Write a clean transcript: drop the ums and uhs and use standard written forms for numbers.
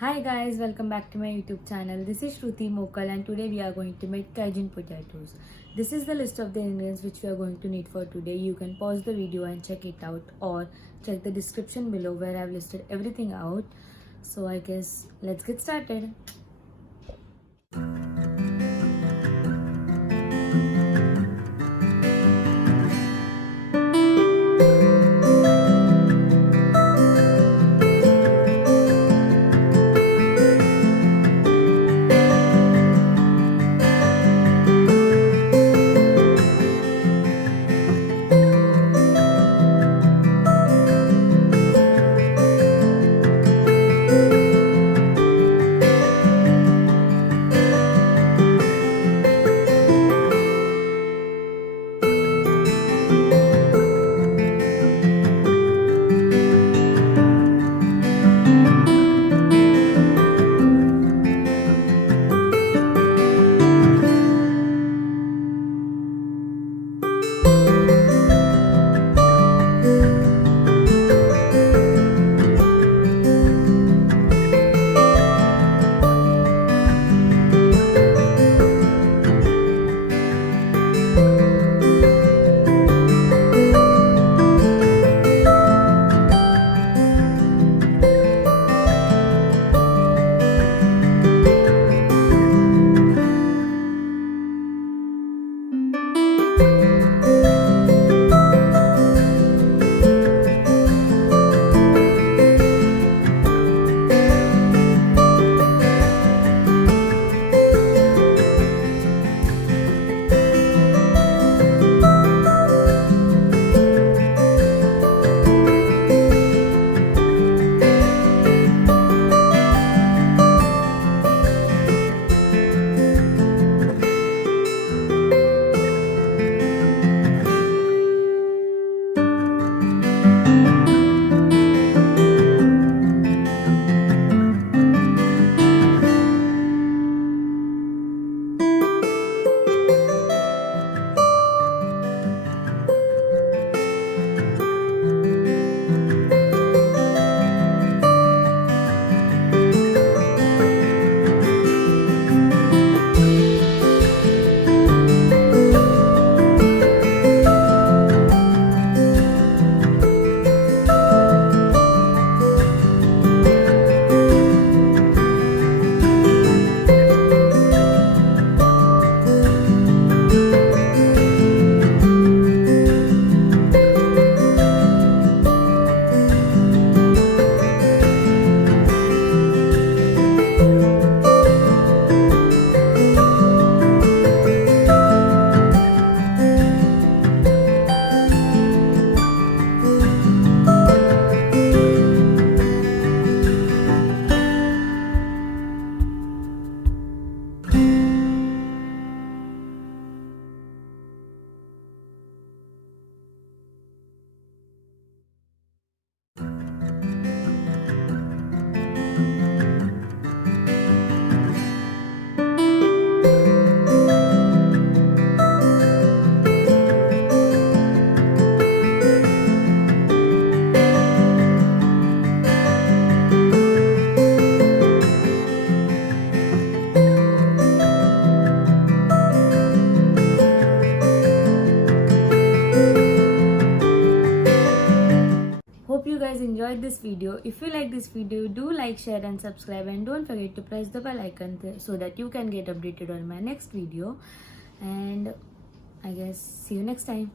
Hi guys, welcome back to my YouTube channel. This is Shruti Mokal and today we are going to make Cajun potatoes. This is the list of the ingredients which we are going to need for today. You can pause the video and check it out or check the description below where I have listed everything out. So I guess let's get started. Hope you guys enjoyed this video. If you like this video, do like, share and subscribe, and don't forget to press the bell icon so that you can get updated on my next video. And I guess see you next time.